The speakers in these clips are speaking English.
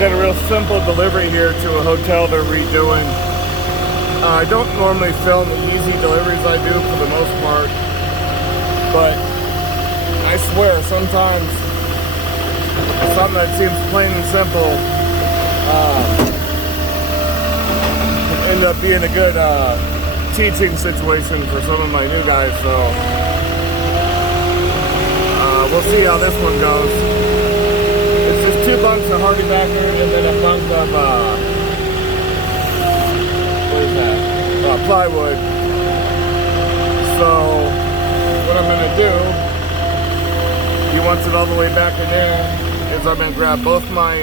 got a real simple delivery here to a hotel they're redoing. I don't normally film the easy deliveries I do for the most part, but I swear sometimes something that seems plain and simple can end up being a good teaching situation for some of my new guys. So we'll see how this one goes. It's just 2 bunks of hardy backer and then a bunk of what is that? Plywood. So what I'm gonna do, he wants it all the way back in there, is I'm gonna grab both my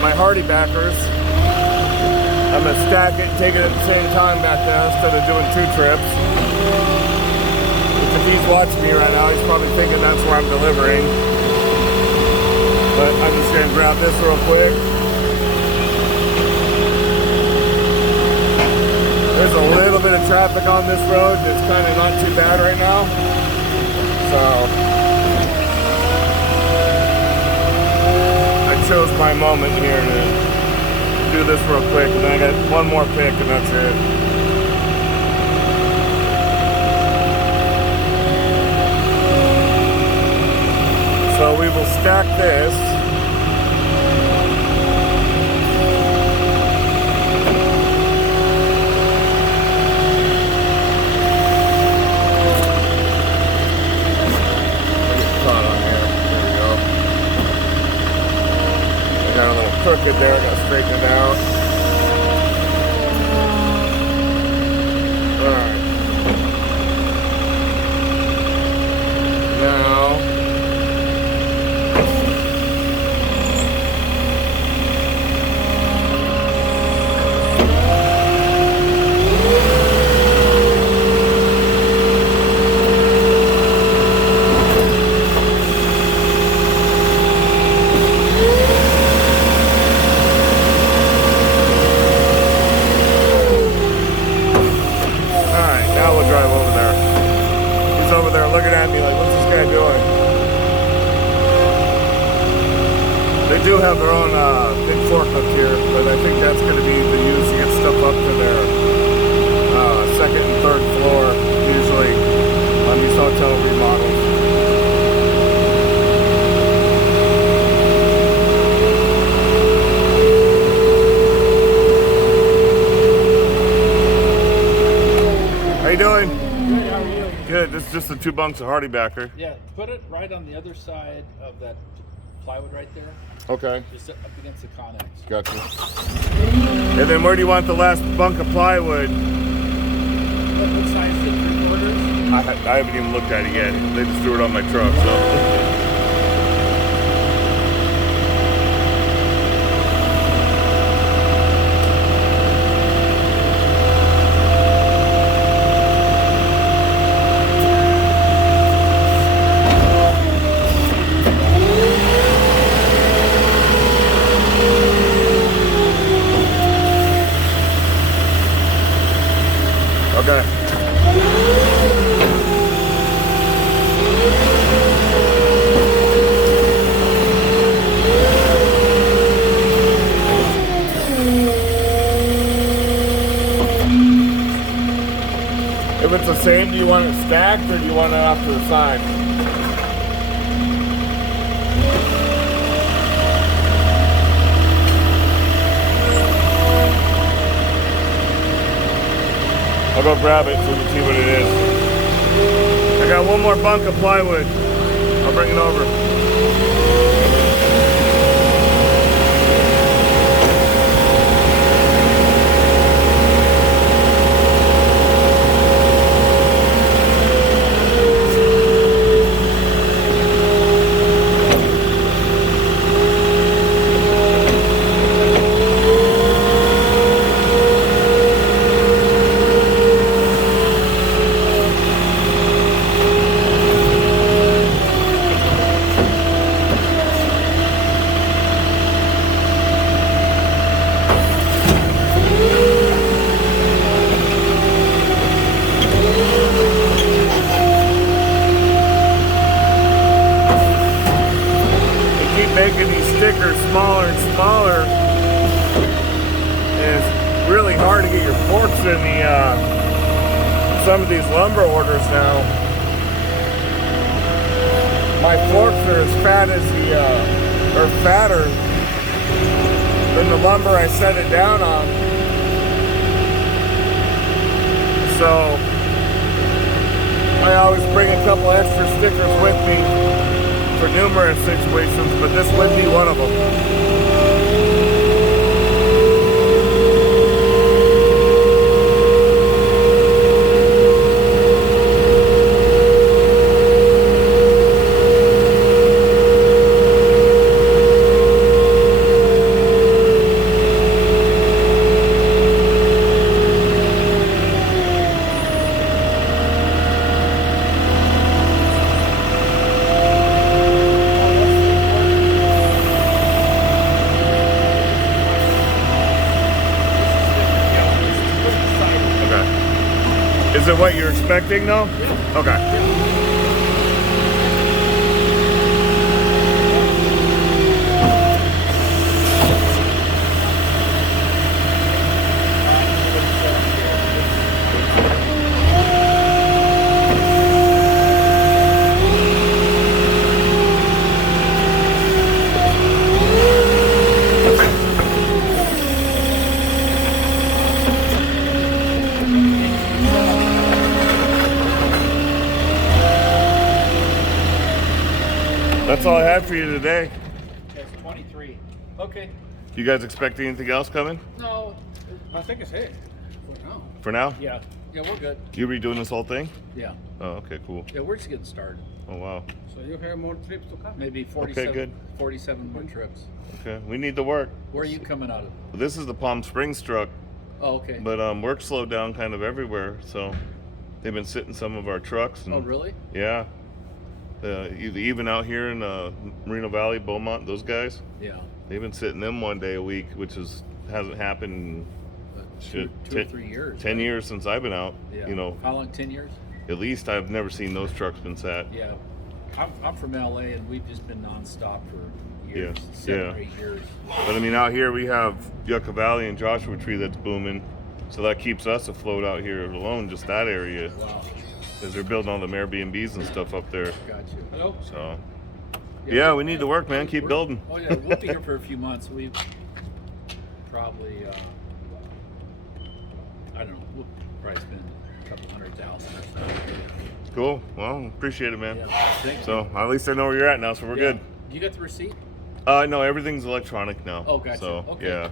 my hardy backers. I'm gonna stack it and take it at the same time back there instead of doing 2 trips. If he's watching me right now, he's probably thinking that's where I'm delivering. But I'm just gonna grab this real quick. There's a little bit of traffic on this road. It's kind of not too bad right now. So I chose my moment here to do this real quick, and then I got one more pick and that's it. So we will stack this. Got a little crooked there, gotta straighten it out. Alright. Now, they do have their own big forklift here, but I think that's going to be the use to get stuff up to their second and third floor, usually on these hotel remodels. How you doing? Good, how are you? Good, this is just the 2 bunks of hardy backer. Yeah, put it right on the other side of that plywood right there. Okay. Just up against the Connex. Gotcha. And then where do you want the last bunk of plywood? What size is it? 3/4? I haven't even looked at it yet. They just threw it on my truck, so. Okay. If it's the same, do you want it stacked or do you want it off to the side? I'll go grab it so we can see what it is. I got one more bunk of plywood. I'll bring it over. making these stickers smaller and smaller. And it's really hard to get your forks in the some of these lumber orders now. My forks are as fat as the or fatter than the lumber I set it down on. So I always bring a couple extra stickers with me for numerous situations, but this would be one of them. Is it what you're expecting though? Yeah. Okay. That's all I had for you today. It's 23. Okay. You guys expect anything else coming? No, I think it's it. For now. For now? Yeah. Yeah, we're good. You redoing this whole thing? Yeah. Oh, okay, cool. Yeah, we're just getting started. Oh, wow. So you have more trips to come? Maybe 47, Okay, good. 47 more trips. Okay, we need the work. Where are you coming out of? This is the Palm Springs truck, Oh, okay. but work slowed down kind of everywhere, so they've been sitting some of our trucks. And, Oh, really? Yeah. Even out here in Merino Valley, Beaumont, those guys, Yeah. they've been sitting them one day a week, which hasn't happened Two or 3 years. 10 years since I've been out. Yeah. You know, How long? 10 years? at least I've never seen those trucks been sat. Yeah. I'm from LA and we've just been nonstop for years. Yeah, 7 yeah. or 8 years. But I mean, out here we have Yucca Valley and Joshua Tree that's booming, so that keeps us afloat out here alone, just that area, Wow. because they're building all them Airbnbs and stuff up there. Got you. Hello? So, yeah, we need to work, man. Keep building. Oh yeah, we'll be here for a few months. We've probably, I don't know, we'll probably spend a couple $100,000 or so. Cool. Well, appreciate it, man. Yeah, thank you. So at least I know where you're at now, so we're good. You got the receipt? No, everything's electronic now. Oh, gotcha. So Okay. yeah.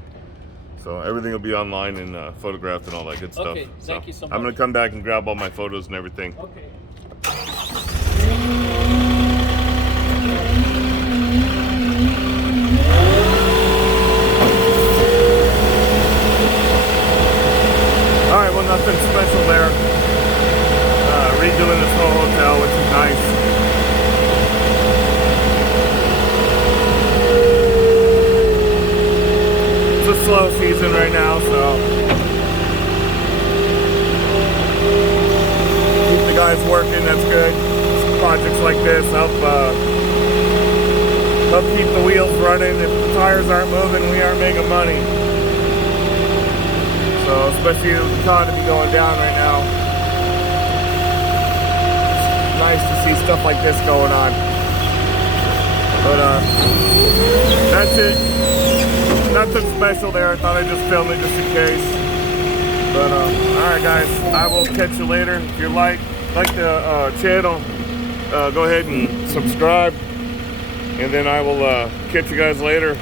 So everything will be online and photographed and all that good stuff. Okay, thank you so I'm gonna much. come back and grab all my photos and everything. Okay. All right, well, nothing special there. Redoing this whole hotel, which is nice. It's a slow season right now, so keep the guys working. That's good. Projects like this help keep the wheels running. If the tires aren't moving, we aren't making money. So, especially with the economy going down right now, it's nice to see stuff like this going on. But that's it. Nothing special there. I thought I'd just film it just in case. But alright guys, I will catch you later. If you like the channel, go ahead and subscribe, and then I will catch you guys later.